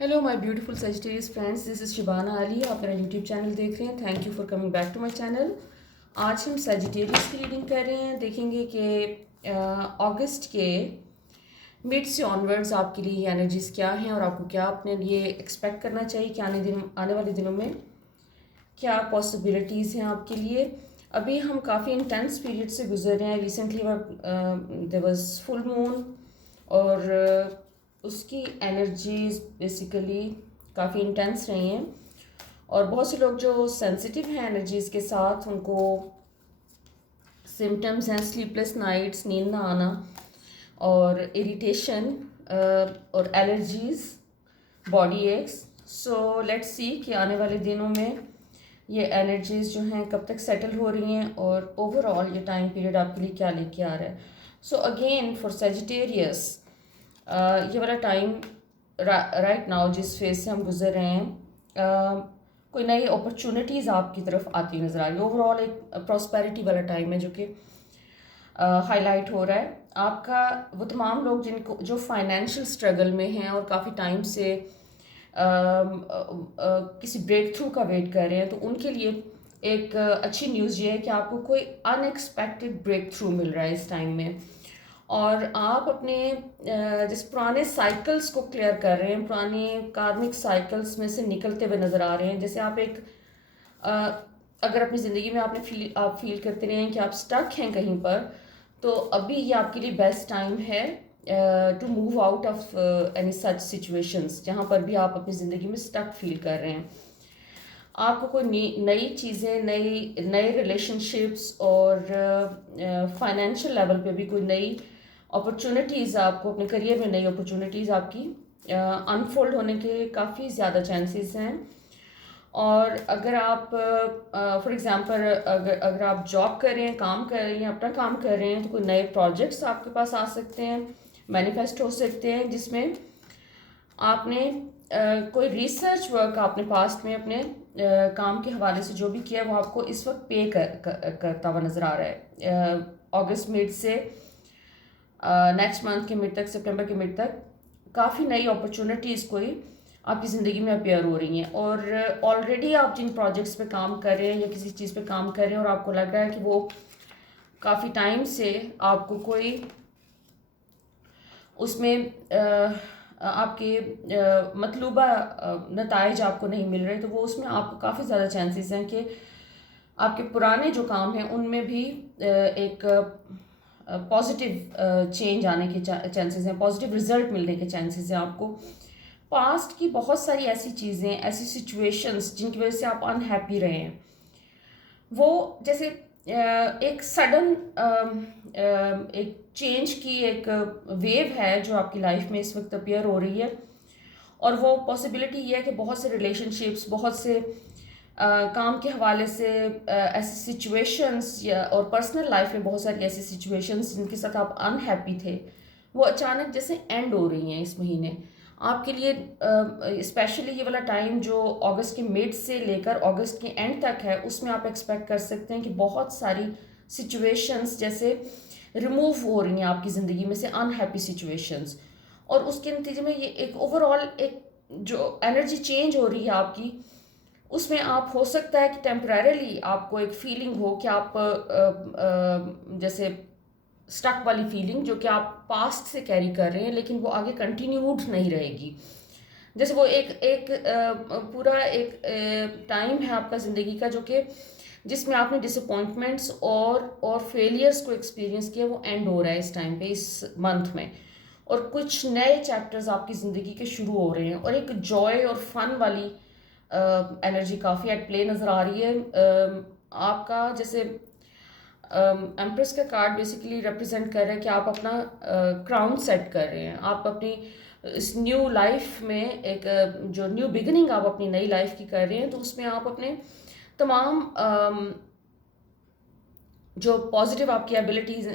Hello my beautiful Sagittarius friends, this is Shibana Ali. आप मेरा YouTube channel देख रहे हैं। Thank you for coming back to my channel. आज हम सजिटेरियस की रीडिंग कर रहे हैं। देखेंगे कि अगस्त के मिड से ऑनवर्ड्स आपके लिए ये एनर्जीज क्या हैं और आपको क्या अपने लिए एक्सपेक्ट करना चाहिए कि आने वाले दिनों में क्या पॉसिबिलिटीज़ हैं आपके लिए। अभी हम काफ़ी इंटेंस पीरियड से गुजर रहे हैं। Recently there was full moon और उसकी एनर्जीज बेसिकली काफ़ी इंटेंस रही हैं और बहुत से लोग जो सेंसिटिव हैं एनर्जीज़ के साथ, उनको सिम्टम्स हैं स्लीपलेस नाइट्स, नींद ना आना और इरिटेशन और allergies, body aches. So let's see कि आने वाले दिनों में ये एनर्जीज जो हैं कब तक सेटल हो रही हैं और ओवरऑल ये टाइम पीरियड आपके लिए क्या लेके आ रहा है। सो अगेन फॉर सेजिटेरियस, ये वाला टाइम राइट नाउ जिस फेज से हम गुजर रहे हैं, कोई नई अपॉर्चुनिटीज़ आपकी तरफ आती नज़र आ रही है। ओवरऑल एक प्रॉस्पेरिटी वाला टाइम है जो कि हाईलाइट हो रहा है आपका। वो तमाम लोग जिनको जो फाइनेंशियल स्ट्रगल में हैं और काफ़ी टाइम से किसी ब्रेक थ्रू का वेट कर रहे हैं, तो उनके लिए एक अच्छी न्यूज़ ये है कि आपको कोई अनएक्सपेक्टेड ब्रेक थ्रू मिल रहा है इस टाइम में और आप अपने जिस पुराने साइकिल्स को क्लियर कर रहे हैं, पुराने कार्मिक साइकिल्स में से निकलते हुए नज़र आ रहे हैं। जैसे आप एक अ, अगर अपनी ज़िंदगी में आप फील करते रहे हैं कि आप स्टक हैं कहीं पर, तो अभी ये आपके लिए बेस्ट टाइम है to move out of any such situations जहाँ पर भी आप अपनी ज़िंदगी में स्टक फील कर रहे हैं। आपको कोई नई चीज़ें, नए रिलेशनशिप्स और फाइनेंशियल लेवल पे भी कोई नई अपॉर्चुनिटीज़, आपको अपने करियर में नई अपॉर्चुनिटीज़ आपकी अनफोल्ड होने के काफ़ी ज़्यादा चांसेस हैं। और अगर आप फॉर एग्जांपल अगर आप जॉब कर रहे हैं, काम कर रहे हैं, अपना काम कर रहे हैं, तो कोई नए प्रोजेक्ट्स आपके पास आ सकते हैं, मैनिफेस्ट हो सकते हैं, जिसमें आपने कोई रिसर्च वर्क आपने पास्ट में अपने काम के हवाले से जो भी किया वो आपको इस वक्त पे करता हुआ नज़र आ रहा है। अगस्त मिड से नेक्स्ट मंथ के मिड तक, सितंबर के मिड तक काफ़ी नई अपॉर्चुनिटीज़ कोई आपकी ज़िंदगी में अपेयर हो रही हैं और ऑलरेडी आप जिन प्रोजेक्ट्स पे काम कर रहे हैं या किसी चीज़ पे काम कर रहे हैं और आपको लग रहा है कि वो काफ़ी टाइम से आपको कोई उसमें आपके मतलूबा नताइज आपको नहीं मिल रहे, तो वो उसमें आपको काफ़ी ज़्यादा चांसेस हैं कि आपके पुराने जो काम हैं उनमें भी एक पॉजिटिव चेंज आने के चांसेस हैं, पॉजिटिव रिजल्ट मिलने के चांसेस हैं आपको। पास्ट की बहुत सारी ऐसी चीज़ें, ऐसी सिचुएशंस जिनकी वजह से आप अनहैप्पी रहे हैं, वो जैसे एक सडन एक चेंज की एक वेव है जो आपकी लाइफ में इस वक्त अपियर हो रही है और वो पॉसिबिलिटी ये है कि बहुत से रिलेशनशिप्स, बहुत से काम के हवाले से ऐसी सिचुएशंस या और पर्सनल लाइफ में बहुत सारी ऐसी सिचुएशंस जिनके साथ आप अनहैप्पी थे, वो अचानक जैसे एंड हो रही हैं इस महीने आपके लिए। स्पेशली ये वाला टाइम जो अगस्त के मिड से लेकर अगस्त के एंड तक है, उसमें आप एक्सपेक्ट कर सकते हैं कि बहुत सारी सिचुएशंस जैसे रिमूव हो रही हैं आपकी ज़िंदगी में से, अनहैप्पी सिचुएशंस, और उसके नतीजे में ये एक ओवरऑल एक जो एनर्जी चेंज हो रही है आपकी, उसमें आप हो सकता है कि टेम्परेली आपको एक फीलिंग हो कि आप जैसे स्टक वाली फीलिंग जो कि आप पास्ट से कैरी कर रहे हैं लेकिन वो आगे कंटिन्यूड नहीं रहेगी। जैसे वो एक एक पूरा एक टाइम है आपका ज़िंदगी का जो कि जिसमें आपने डिसअपॉइंटमेंट्स और फेलियर्स को एक्सपीरियंस किया, वो एंड हो रहा है इस टाइम पे, इस मंथ में, और कुछ नए चैप्टर्स आपकी ज़िंदगी के शुरू हो रहे हैं और एक जॉय और फन वाली एनर्जी काफ़ी एट प्ले नज़र आ रही है। आपका जैसे एम्प्रेस का कार्ड बेसिकली रिप्रेजेंट कर रहा है कि आप अपना क्राउन सेट कर रहे हैं, आप अपनी इस न्यू लाइफ में एक जो न्यू बिगिनिंग आप अपनी नई लाइफ की कर रहे हैं, तो उसमें आप अपने तमाम जो पॉजिटिव आपकी एबिलिटीज़,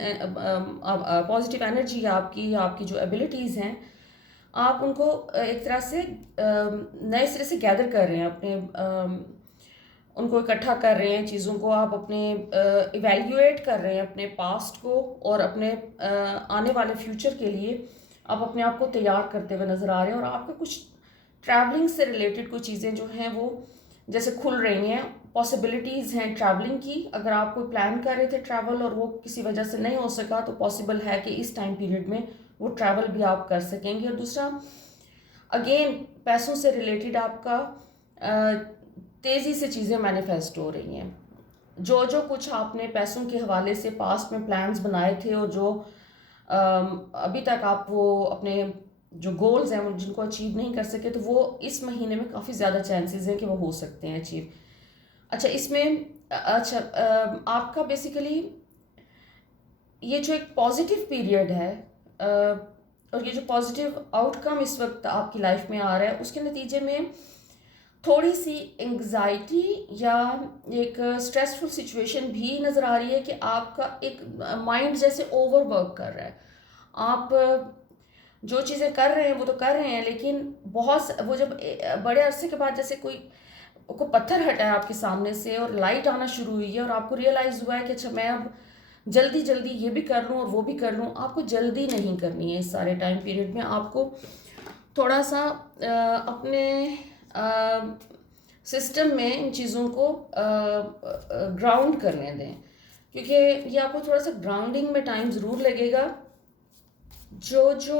पॉजिटिव एनर्जी आपकी आपकी जो एबिलिटीज़ हैं, आप उनको एक तरह से नए सिरे से गैदर कर रहे हैं, अपने उनको इकट्ठा कर रहे हैं, चीज़ों को आप अपने इवेल्युएट कर रहे हैं, अपने पास्ट को और अपने आने वाले फ्यूचर के लिए आप अपने आप को तैयार करते हुए नज़र आ रहे हैं और आपका कुछ ट्रैवलिंग से रिलेटेड कुछ चीज़ें जो हैं वो जैसे खुल रही हैं, पॉसिबिलिटीज़ हैं ट्रैवलिंग की। अगर आप कोई प्लान कर रहे थे ट्रैवल और वो किसी वजह से नहीं हो सका, तो पॉसिबल है कि इस टाइम पीरियड में वो ट्रैवल भी आप कर सकेंगे। और दूसरा, अगेन पैसों से रिलेटेड आपका तेज़ी से चीज़ें मैनिफेस्ट हो रही हैं। जो जो कुछ आपने पैसों के हवाले से पास्ट में प्लान्स बनाए थे और जो अभी तक आप वो अपने जो गोल्स हैं जिनको अचीव नहीं कर सके, तो वो इस महीने में काफ़ी ज़्यादा चांसेस हैं कि वो हो सकते हैं अचीव। अच्छा, इसमें आपका बेसिकली ये जो एक पॉजिटिव पीरियड है और ये जो पॉजिटिव आउटकम इस वक्त आपकी लाइफ में आ रहा है, उसके नतीजे में थोड़ी सी एंग्जाइटी या एक स्ट्रेसफुल सिचुएशन भी नज़र आ रही है कि आपका एक माइंड जैसे ओवरवर्क कर रहा है। आप जो चीज़ें कर रहे हैं वो तो कर रहे हैं, लेकिन बहुत वो जब बड़े अरसे के बाद जैसे को पत्थर हटा है आपके सामने से और लाइट आना शुरू हुई है और आपको रियलाइज़ हुआ है कि अच्छा, मैं अब जल्दी जल्दी ये भी कर लूँ और वो भी कर लूँ। आपको जल्दी नहीं करनी है इस सारे टाइम पीरियड में। आपको थोड़ा सा अपने सिस्टम में इन चीज़ों को ग्राउंड करने दें, क्योंकि ये आपको थोड़ा सा ग्राउंडिंग में टाइम ज़रूर लगेगा। जो जो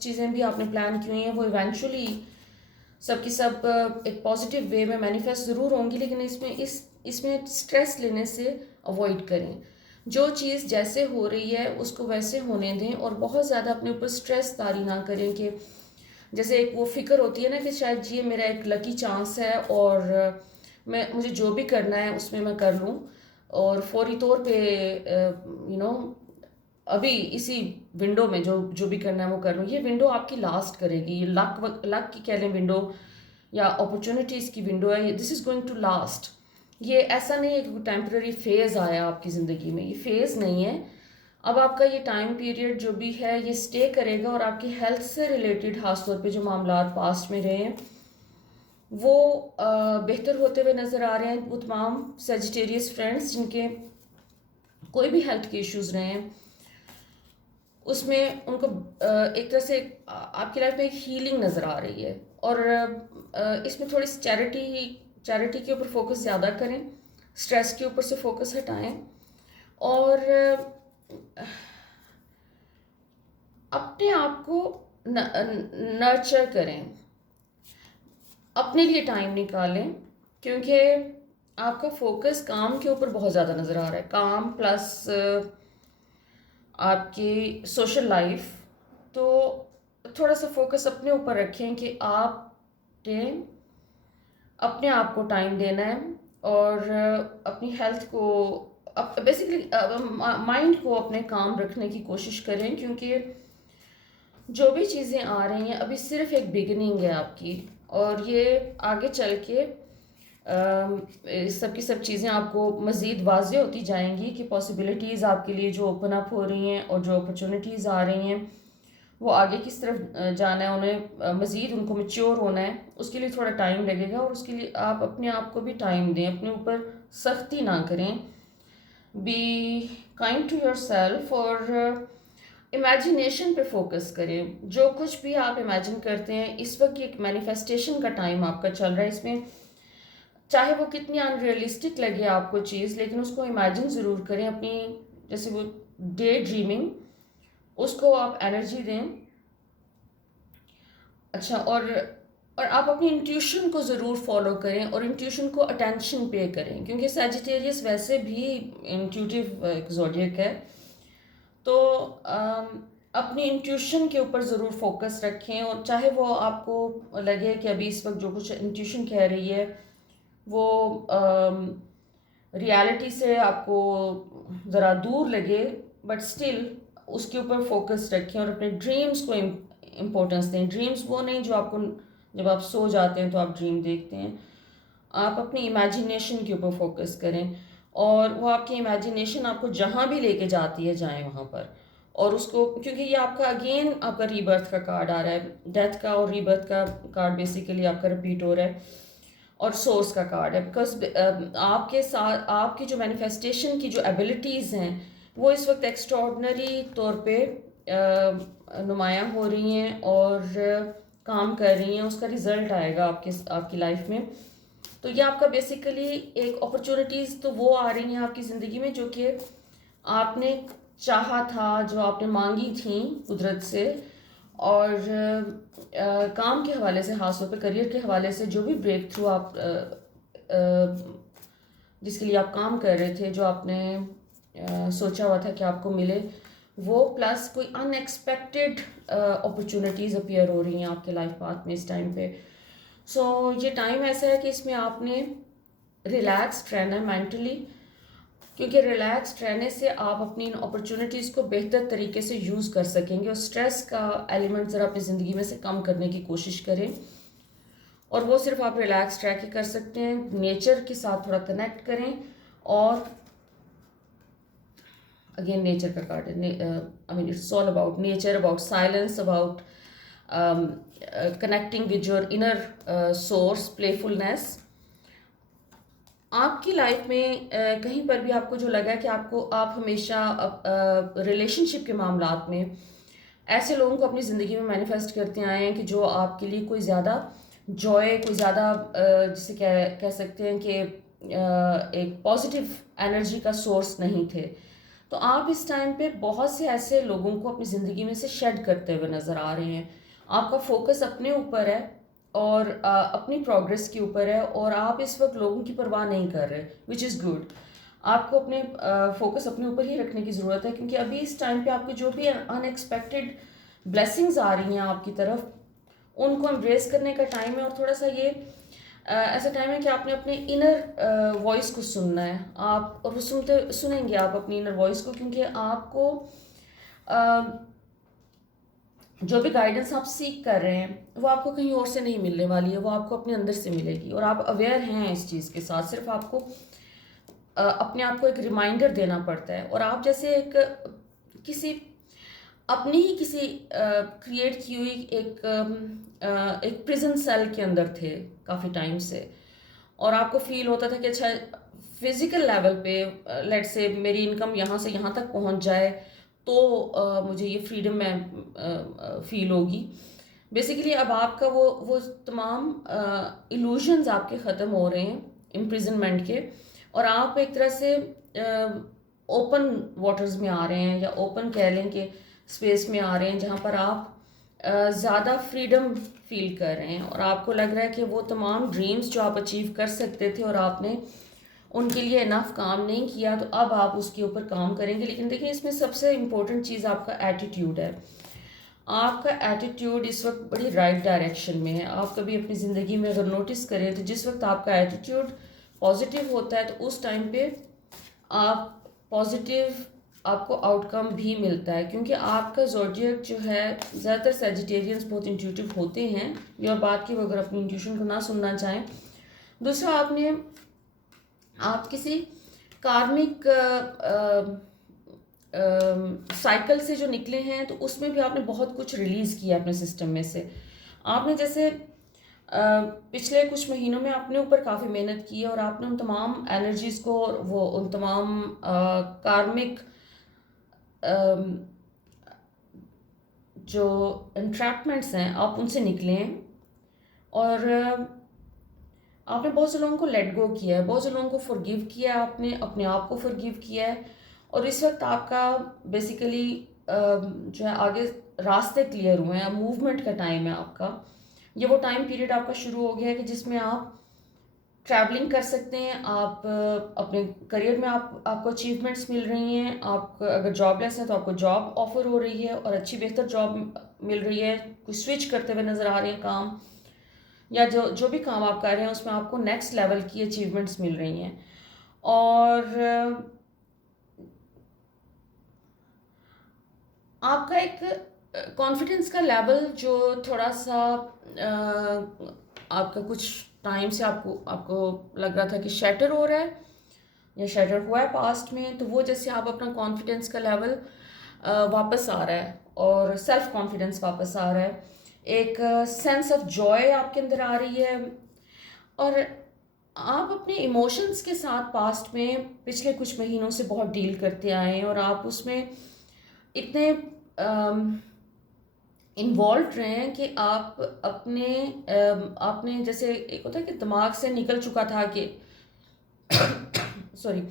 चीज़ें भी आपने प्लान की हुई हैं वो इवेंचुअली सब की सब एक पॉजिटिव वे में मैनिफेस्ट ज़रूर होंगी, लेकिन इसमें स्ट्रेस लेने से अवॉइड करें। जो चीज़ जैसे हो रही है उसको वैसे होने दें और बहुत ज़्यादा अपने ऊपर स्ट्रेस तारी ना करें कि जैसे एक वो फिक्र होती है ना कि शायद ये मेरा एक लकी चांस है और मुझे जो भी करना है उसमें मैं कर लूँ और फौरी तौर पे अभी इसी विंडो में जो जो भी करना है वो कर लूँ। ये विंडो आपकी लास्ट करेगी, ये लक की कह लें विंडो या अपॉर्चुनिटीज़ की विंडो है। This is going to last. ये ऐसा नहीं है कि टेम्पररी फेज़ आया आपकी ज़िंदगी में, ये फेज़ नहीं है। अब आपका ये टाइम पीरियड जो भी है ये स्टे करेगा और आपकी हेल्थ से रिलेटेड खासतौर पे जो मामला पास्ट में रहे हैं वो बेहतर होते हुए नज़र आ रहे हैं। वो तमाम सेजिटेरियस फ्रेंड्स जिनके कोई भी हेल्थ के इश्यूज़ रहे हैं उसमें उनको एक तरह से आपकी लाइफ में एक हीलिंग नज़र आ रही है। और इसमें थोड़ी सी चैरिटी के ऊपर फोकस ज़्यादा करें, स्ट्रेस के ऊपर से फोकस हटाएं और अपने आप को नर्चर करें, अपने लिए टाइम निकालें, क्योंकि आपका फोकस काम के ऊपर बहुत ज़्यादा नज़र आ रहा है। काम प्लस आपकी सोशल लाइफ, तो थोड़ा सा फोकस अपने ऊपर रखें कि आपने अपने आप को टाइम देना है और अपनी हेल्थ को बेसिकली माइंड को अपने काम रखने की कोशिश करें, क्योंकि जो भी चीज़ें आ रही हैं अभी सिर्फ एक बिगिनिंग है आपकी और ये आगे चल के सब की सब चीज़ें आपको मज़ीद वाज़ेह होती जाएंगी कि पॉसिबिलिटीज़ आपके लिए जो ओपन अप हो रही हैं और जो अपॉर्चुनिटीज़ आ रही हैं वो आगे किस तरफ जाना है, उन्हें मज़ीद उनको मैच्योर होना है, उसके लिए थोड़ा टाइम लगेगा। और उसके लिए आप अपने आप को भी टाइम दें, अपने ऊपर सख्ती ना करें, be kind to yourself और इमेजिनेशन पे फोकस करें। जो कुछ भी आप इमेजिन करते हैं इस वक्त एक मैनिफेस्टेशन का टाइम आपका चल रहा है। इसमें चाहे वो कितनी अनरियलिस्टिक लगे आपको चीज़, लेकिन उसको इमेजिन ज़रूर करें। अपनी जैसे वो डे ड्रीमिंग, उसको आप एनर्जी दें। अच्छा, और आप अपनी इंट्यूशन को ज़रूर फॉलो करें और इंट्यूशन को अटेंशन पे करें, क्योंकि सैजिटेरियस वैसे भी इंट्यूटिव ज़ोडिएक है। तो अपनी इंट्यूशन के ऊपर ज़रूर फोकस रखें और चाहे वो आपको लगे कि अभी इस वक्त जो कुछ इंट्यूशन कह रही है वो रियलिटी से आपको ज़रा दूर लगे, बट स्टिल उसके ऊपर फोकस रखें और अपने ड्रीम्स को इम्पोर्टेंस दें। ड्रीम्स वो नहीं जो आपको जब आप सो जाते हैं तो आप ड्रीम देखते हैं। आप अपनी इमेजिनेशन के ऊपर फोकस करें और वो आपकी इमेजिनेशन आपको जहाँ भी लेके जाती है जाएं वहाँ पर। और उसको, क्योंकि ये आपका अगेन आपका रीबर्थ का कार्ड आ रहा है, डेथ का और रीबर्थ का कार्ड बेसिकली आपका रिपीट हो रहा है और सोर्स का कार्ड है। बिकॉज आपके साथ आपकी जो मैनिफेस्टेशन की जो एबिलिटीज़ हैं वो इस वक्त एक्स्ट्रॉर्डनरी तौर पे नुमायाँ हो रही हैं और काम कर रही हैं उसका रिजल्ट आएगा आपकी लाइफ में। तो ये आपका बेसिकली एक अपॉर्चुनिटीज़ तो वो आ रही हैं आपकी ज़िंदगी में जो कि आपने चाहा था, जो आपने मांगी थी कुदरत से। और काम के हवाले से, खासतौर पे करियर के हवाले से जो भी ब्रेक थ्रू आप जिसके लिए आप काम कर रहे थे, जो आपने सोचा हुआ था कि आपको मिले, वो प्लस कोई अनएक्सपेक्टेड अपॉर्चुनिटीज़ अपीयर हो रही हैं आपके लाइफ पाथ में इस टाइम पे। सो ये टाइम ऐसा है कि इसमें आपने रिलैक्स्ड रहना है मेंटली, क्योंकि रिलैक्स्ड रहने से आप अपनी इन अपॉर्चुनिटीज़ को बेहतर तरीके से यूज़ कर सकेंगे। और स्ट्रेस का एलिमेंट ज़रा अपनी ज़िंदगी में से कम करने की कोशिश करें, और वो सिर्फ आप रिलैक्स्ड रह के कर सकते हैं। नेचर के साथ थोड़ा कनेक्ट करें, और अगेन नेचर का कार्ड है, I mean it's all about nature, about silence, about connecting with your inner source, playfulness. आपकी लाइफ में कहीं पर भी आपको जो लगा कि आप हमेशा रिलेशनशिप के मामलात में ऐसे लोगों को अपनी ज़िंदगी में मैनिफेस्ट करते आए हैं कि जो आपके लिए कोई ज़्यादा जॉय, कोई ज़्यादा जिसे कह सकते हैं कि एक पॉजिटिव एनर्जी का सोर्स नहीं थे, तो आप इस टाइम पे बहुत से ऐसे लोगों को अपनी ज़िंदगी में से शेड करते हुए नज़र आ रहे हैं। आपका फोकस अपने ऊपर है और अपनी प्रोग्रेस के ऊपर है, और आप इस वक्त लोगों की परवाह नहीं कर रहे, विच इज़ गुड। आपको अपने फोकस अपने ऊपर ही रखने की ज़रूरत है, क्योंकि अभी इस टाइम पे आपको जो भी अनएक्सपेक्टेड ब्लेसिंग्स आ रही हैं आपकी तरफ, उनको एम्ब्रेस करने का टाइम है। और थोड़ा सा ये ऐसा टाइम है कि आपने अपने इनर वॉइस को सुनना है आप, और वो सुनेंगे आप अपनी इनर वॉइस को, क्योंकि आपको जो भी गाइडेंस आप सीख कर रहे हैं वो आपको कहीं और से नहीं मिलने वाली है, वो आपको अपने अंदर से मिलेगी। और आप अवेयर हैं इस चीज़ के साथ, सिर्फ आपको अपने आप को एक रिमाइंडर देना पड़ता है। और आप जैसे किसी अपनी ही किसी क्रिएट की हुई एक प्रिजन सेल के अंदर थे काफ़ी टाइम से, और आपको फील होता था कि अच्छा फिजिकल लेवल पे लेट से मेरी इनकम यहाँ से यहाँ तक पहुँच जाए तो मुझे ये फ्रीडम में फील होगी। बेसिकली अब आपका वो तमाम इल्यूजन्स आपके ख़त्म हो रहे हैं इम्प्रिजनमेंट के, और आप एक तरह से ओपन वाटर्स में आ रहे हैं, या ओपन कह लें कि स्पेस में आ रहे हैं, जहाँ पर आप ज़्यादा फ्रीडम फील कर रहे हैं। और आपको लग रहा है कि वो तमाम ड्रीम्स जो आप अचीव कर सकते थे और आपने उनके लिए इनफ काम नहीं किया, तो अब आप उसके ऊपर काम करेंगे। लेकिन देखिए, इसमें सबसे इम्पोर्टेंट चीज़ आपका एटीट्यूड है। आपका एटीट्यूड इस वक्त बड़ी राइट डायरेक्शन में है। आप कभी अपनी ज़िंदगी में अगर नोटिस करें तो जिस वक्त आपका एटीट्यूड पॉजिटिव होता है तो उस टाइम पे आप पॉजिटिव आपको आउटकम भी मिलता है, क्योंकि आपका ज़ोडिएक जो है, ज़्यादातर सेजिटेरियंस बहुत इंट्यूटिव होते हैं। ये और बात की वो अगर अपनी इंट्यूशन को ना सुनना चाहें। दूसरा, आप किसी कार्मिक साइकिल से जो निकले हैं, तो उसमें भी आपने बहुत कुछ रिलीज़ किया अपने सिस्टम में से। आपने जैसे पिछले कुछ महीनों में अपने ऊपर काफ़ी मेहनत की है, और आपने उन तमाम एनर्जीज़ को, उन तमाम कार्मिक जो इंट्रैपमेंट्स हैं, आप उनसे निकले हैं। और आपने बहुत से लोगों को लेट गो किया है, बहुत से लोगों को फॉरगिव किया है, आपने अपने आप को फॉरगिव किया है। और इस वक्त आपका बेसिकली जो है आगे रास्ते क्लियर हुए हैं, मूवमेंट का टाइम है आपका। ये वो टाइम पीरियड आपका शुरू हो गया है कि जिसमें आप ट्रैवलिंग कर सकते हैं। आप अपने करियर में आपको अचीवमेंट्स मिल रही हैं। आप अगर जॉबलेस हैं तो आपको जॉब ऑफर हो रही है, और अच्छी बेहतर जॉब मिल रही है। कुछ स्विच करते हुए नज़र आ रहे हैं काम, या जो भी काम आप कर रहे हैं उसमें आपको नेक्स्ट लेवल की अचीवमेंट्स मिल रही हैं। और आपका एक कॉन्फिडेंस का लेवल जो थोड़ा सा आपका कुछ टाइम से आपको लग रहा था कि शैटर हो रहा है या शैटर हुआ है पास्ट में, तो वो जैसे आप अपना कॉन्फिडेंस का लेवल वापस आ रहा है, और सेल्फ कॉन्फिडेंस वापस आ रहा है। एक सेंस ऑफ जॉय आपके अंदर आ रही है। और आप अपने इमोशंस के साथ पास्ट में पिछले कुछ महीनों से बहुत डील करते आए हैं, और आप उसमें इतने इन्वॉल्व रहे हैं कि आप अपने आपने जैसे एक होता है कि दिमाग से निकल चुका था कि सॉरी,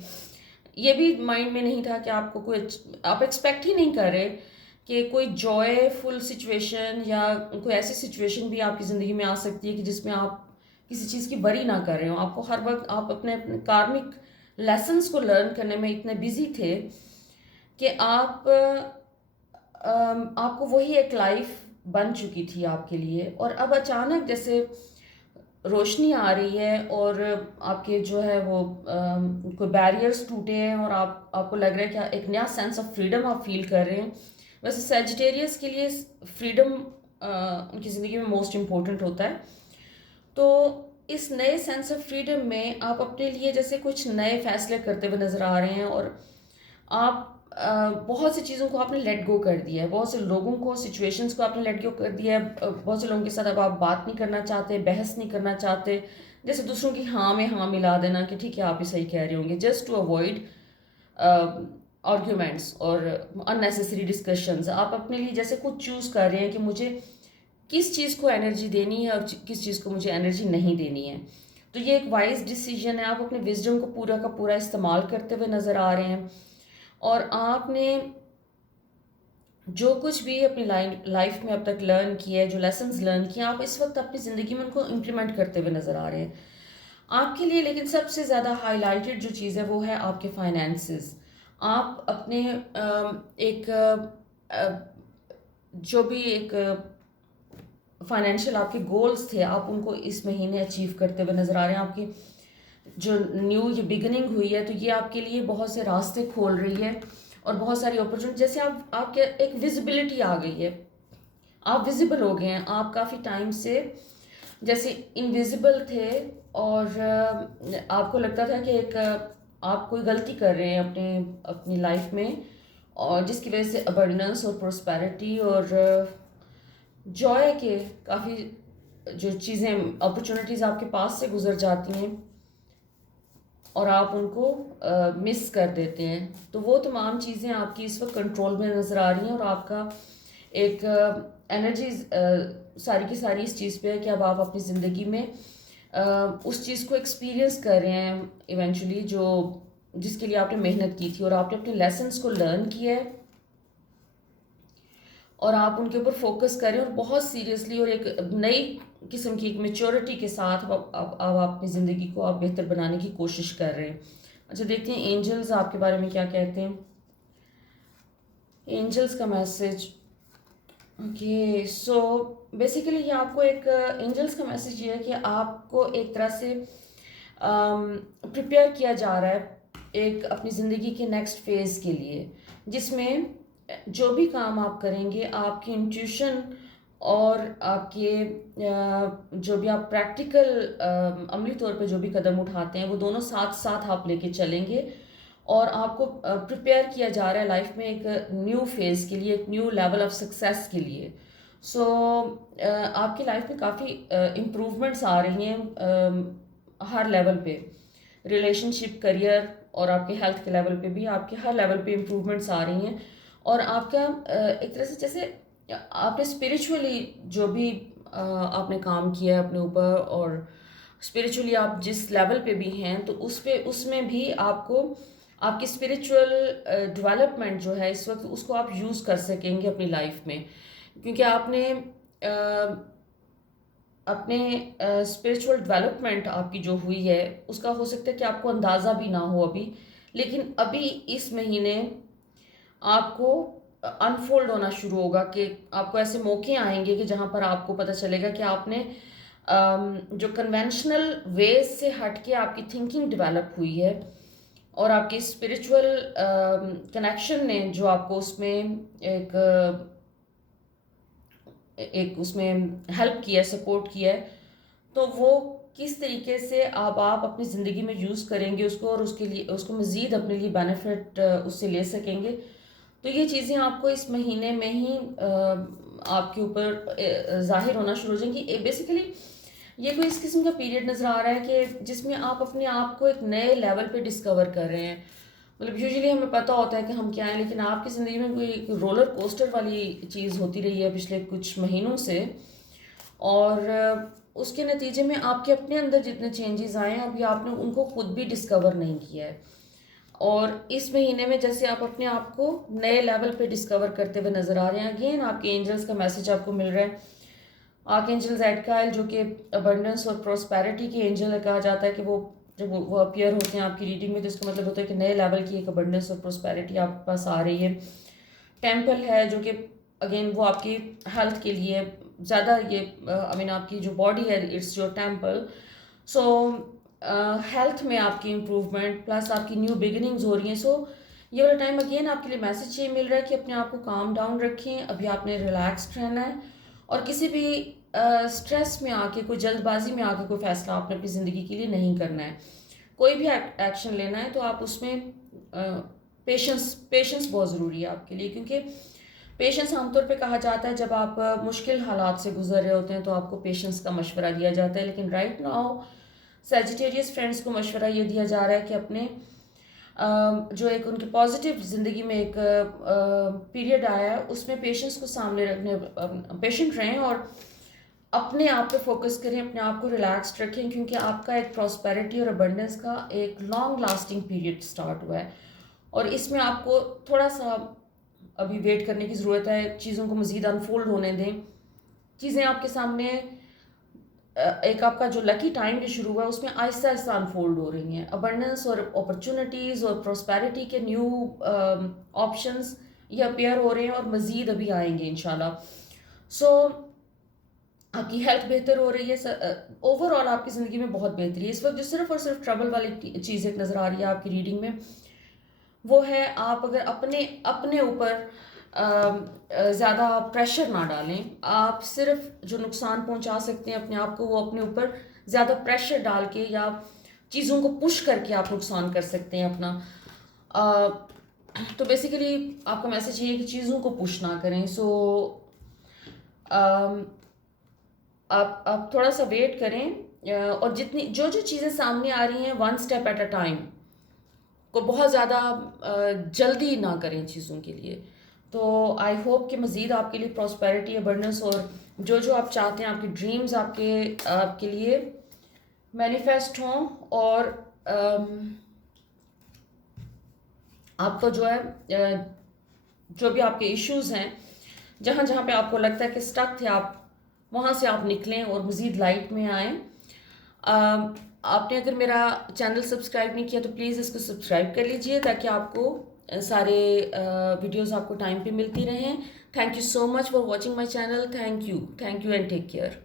ये भी माइंड में नहीं था कि आपको कोई आप एक्सपेक्ट ही नहीं कर रहे कि कोई जॉयफुल सिचुएशन या कोई ऐसी सिचुएशन भी आपकी ज़िंदगी में आ सकती है कि जिसमें आप किसी चीज़ की वरी ना कर रहे हो। आपको हर वक्त आप अपने अपने कार्मिक लेसन्स को लर्न करने में इतने बिजी थे कि आपको वही एक लाइफ बन चुकी थी आपके लिए, और अब अचानक जैसे रोशनी आ रही है और आपके जो है वो कोई बैरियर्स टूटे हैं और आपको लग रहा है कि एक नया सेंस ऑफ फ्रीडम आप फील कर रहे हैं। वैसे सेजिटेरियस के लिए फ्रीडम उनकी ज़िंदगी में मोस्ट इम्पोर्टेंट होता है। तो इस नए सेंस ऑफ फ्रीडम में आप अपने लिए जैसे कुछ नए फैसले करते हुए नज़र आ रहे हैं, और आप बहुत सी चीज़ों को आपने लेट गो कर दिया है, बहुत से लोगों को, सिचुएशंस को आपने लेट गो कर दिया है। बहुत से लोगों के साथ अब आप बात नहीं करना चाहते, बहस नहीं करना चाहते, जैसे दूसरों की हाँ में हाँ मिला देना कि ठीक है आप ही सही कह रहे होंगे, जस्ट टू अवॉइड आर्ग्यूमेंट्स और अननेसेसरी डिस्कशंस। आप अपने लिए जैसे कुछ चूज़ कर रहे हैं कि मुझे किस चीज़ को एनर्जी देनी है और किस चीज़ को मुझे एनर्जी नहीं देनी है। तो ये एक वाइज डिसीजन है। आप अपने विजडम को पूरा का पूरा इस्तेमाल करते हुए नज़र आ रहे हैं, और आपने जो कुछ भी अपनी लाइफ में अब तक लर्न किया है, जो लेसन्स लर्न किए, आप इस वक्त अपनी ज़िंदगी में उनको इम्प्लीमेंट करते हुए नज़र आ रहे हैं आपके लिए। लेकिन सबसे ज़्यादा हाईलाइटेड जो चीज़ है वो है आपके फाइनेंसेस। आप अपने एक जो भी एक फाइनेंशियल आपके गोल्स थे, आप उनको इस महीने अचीव करते हुए नज़र आ रहे हैं। आपकी जो न्यू ये बिगनिंग हुई है, तो ये आपके लिए बहुत से रास्ते खोल रही है और बहुत सारी अपॉर्चुनिटी, जैसे आपके एक विजिबिलिटी आ गई है, आप विजिबल हो गए हैं। आप काफ़ी टाइम से जैसे इनविजिबल थे, और आपको लगता था कि एक आप कोई गलती कर रहे हैं अपने अपनी लाइफ में, और जिसकी वजह से अबंडेंस और प्रोस्पेरिटी और जॉय के काफ़ी जो चीज़ें, अपॉर्चुनिटीज़ आपके पास से गुजर जाती हैं और आप उनको मिस कर देते हैं। तो वो तमाम चीज़ें आपकी इस वक्त कंट्रोल में नज़र आ रही हैं, और आपका एक एनर्जी सारी की सारी इस चीज़ पे है कि अब आप अपनी ज़िंदगी में उस चीज़ को एक्सपीरियंस कर रहे हैं इवेंचुअली, जो जिसके लिए आपने मेहनत की थी, और आपने अपने लेसन्स को लर्न किया है और आप उनके ऊपर फोकस करें, और बहुत सीरियसली और एक नई किस्म की एक मेच्योरिटी के साथ अब आप अपनी ज़िंदगी को आप बेहतर बनाने की कोशिश कर रहे हैं। अच्छा, देखते हैं एंजल्स आपके बारे में क्या कहते हैं। एंजल्स का मैसेज, ओके, सो बेसिकली ये आपको एक एंजल्स का मैसेज ये है कि आपको एक तरह से प्रिपेयर किया जा रहा है एक अपनी ज़िंदगी के नेक्स्ट फेज़ के लिए, जिसमें जो भी काम आप करेंगे, आपकी इंट्यूशन और आपके जो भी आप प्रैक्टिकल अमली तौर पे जो भी कदम उठाते हैं, वो दोनों साथ साथ आप लेके चलेंगे, और आपको प्रिपेयर किया जा रहा है लाइफ में एक न्यू फेज़ के लिए, एक न्यू लेवल ऑफ सक्सेस के लिए। सो आपकी लाइफ में काफ़ी इम्प्रूवमेंट्स आ रही हैं हर लेवल पे, रिलेशनशिप, करियर और आपके हेल्थ के लेवल पे भी आपके हर लेवल पे इम्प्रूवमेंट्स आ रही हैं। और आपका एक तरह से जैसे आपने स्पिरिचुअली जो भी आपने काम किया है अपने ऊपर, और स्पिरिचुअली आप जिस लेवल पे भी हैं, तो उसमें भी आपको आपकी स्पिरिचुअल डेवलपमेंट जो है इस वक्त, उसको आप यूज़ कर सकेंगे अपनी लाइफ में, क्योंकि आपने अपने स्पिरिचुअल डेवलपमेंट आपकी जो हुई है उसका हो सकता है कि आपको अंदाज़ा भी ना हो अभी, लेकिन अभी इस महीने आपको अनफोल्ड होना शुरू होगा कि आपको ऐसे मौके आएंगे कि जहाँ पर आपको पता चलेगा कि आपने जो कन्वेंशनल वेज से हट के आपकी थिंकिंग डेवलप हुई है, और आपकी स्पिरिचुअल कनेक्शन ने जो आपको उसमें एक उसमें हेल्प किया है, सपोर्ट किया है, तो वो किस तरीके से आप अपनी ज़िंदगी में यूज़ करेंगे उसको, और उसके लिए उसको मज़ीद अपने लिए बेनिफिट उससे ले सकेंगे। तो ये चीज़ें आपको इस महीने में ही आपके ऊपर ज़ाहिर होना शुरू हो जाएंगी। बेसिकली ये कोई इस किस्म का पीरियड नज़र आ रहा है कि जिसमें आप अपने आप को एक नए लेवल पे डिस्कवर कर रहे हैं। मतलब यूजुअली हमें पता होता है कि हम क्या हैं, लेकिन आपकी ज़िंदगी में कोई रोलर कोस्टर वाली चीज़ होती रही है पिछले कुछ महीनों से, और उसके नतीजे में आपके अपने अंदर जितने चेंजेस आए हैं अभी आपने उनको खुद भी डिस्कवर नहीं किया है। और इस महीने में जैसे आप अपने आप को नए लेवल पे डिस्कवर करते हुए नज़र आ रहे हैं, अगेन आपके एंजल्स का मैसेज आपको मिल रहा है। आर्कएंजल ज़ेडकाइल जो कि अबंडेंस और प्रॉस्पेरिटी के एंजल है, कहा जाता है कि वो जब वो अपीयर होते हैं आपकी रीडिंग में तो इसका मतलब होता है कि नए लेवल की एक अबंडेंस और प्रॉस्पेरिटी आपके पास आ रही है। टेम्पल है जो कि अगेन वो आपकी हेल्थ के लिए ज़्यादा ये आई मीन आपकी जो बॉडी है it's your temple. So health में आपकी इम्प्रूवमेंट प्लस आपकी न्यू बिगिनिंग्स हो रही हैं। सो ये वाला टाइम अगेन आपके लिए मैसेज ये मिल रहा है कि अपने आप को काम डाउन रखें, अभी आपने रिलैक्स्ड रहना है और किसी भी स्ट्रेस में आके कोई जल्दबाजी में आके कोई फैसला आपने अपनी ज़िंदगी के लिए नहीं करना है। कोई भी एक्शन लेना है तो आप उसमें पेशेंस पेशेंस बहुत ज़रूरी है आपके लिए, क्योंकि पेशेंस आमतौर पे कहा जाता है जब आप मुश्किल हालात से गुजर रहे होते हैं तो आपको पेशेंस का मशवरा दिया जाता है। लेकिन राइट नाउ सैजिटेरियस फ्रेंड्स को मशवरा ये दिया जा रहा है कि अपने जो एक उनकी पॉजिटिव ज़िंदगी में एक पीरियड आया है उसमें पेशेंस को सामने रखने, पेशेंट रहें और अपने आप पे फोकस करें, अपने आप को रिलैक्स्ड रखें, क्योंकि आपका एक प्रॉस्पेरिटी और अबंडेंस का एक लॉन्ग लास्टिंग पीरियड स्टार्ट हुआ है और इसमें आपको थोड़ा सा अभी वेट करने की ज़रूरत है। चीज़ों को मज़ीद अनफोल्ड होने दें। चीज़ें आपके सामने एक आपका जो लकी टाइम जो शुरू हुआ है उसमें आहिस्ता आहिस्ता अनफोल्ड हो रही हैं। अबंडेंस और अपॉर्चुनिटीज़ और प्रॉस्पेरिटी के न्यू ऑप्शंस ये अपेयर हो रहे हैं और मज़ीद अभी आएंगे इंशाल्लाह। सो आपकी हेल्थ बेहतर हो रही है, ओवरऑल आपकी ज़िंदगी में बहुत बेहतरी है। इस वक्त जो सिर्फ और सिर्फ ट्रबल वाली चीज़ एक नज़र आ रही है आपकी रीडिंग में वो है आप अगर अपने अपने ऊपर ज़्यादा प्रेशर ना डालें। आप सिर्फ जो नुकसान पहुंचा सकते हैं अपने आप को वो अपने ऊपर ज़्यादा प्रेशर डाल के या चीज़ों को पुश करके आप नुकसान कर सकते हैं अपना। तो बेसिकली आपका मैसेज ये है कि चीज़ों को पुश ना करें। सो आप थोड़ा सा वेट करें और जितनी जो जो चीज़ें सामने आ रही हैं one step at a time, को बहुत ज़्यादा जल्दी ना करें चीज़ों के लिए। तो आई होप कि मज़ीद आपके लिए प्रॉस्पेरिटी अबंडेंस और जो जो आप चाहते हैं आपके ड्रीम्स आपके लिए मैनिफेस्ट हों और आपको जो है जो भी आपके इश्यूज़ हैं जहाँ जहाँ पे आपको लगता है कि स्टक थे आप वहाँ से आप निकलें और मज़ीद लाइट में आएँ। आपने अगर मेरा चैनल सब्सक्राइब नहीं किया तो प्लीज़ इसको सब्सक्राइब कर लीजिए ताकि आपको सारे वीडियोस आपको टाइम पे मिलती रहें। Thank you so much for watching my channel. Thank you and take care.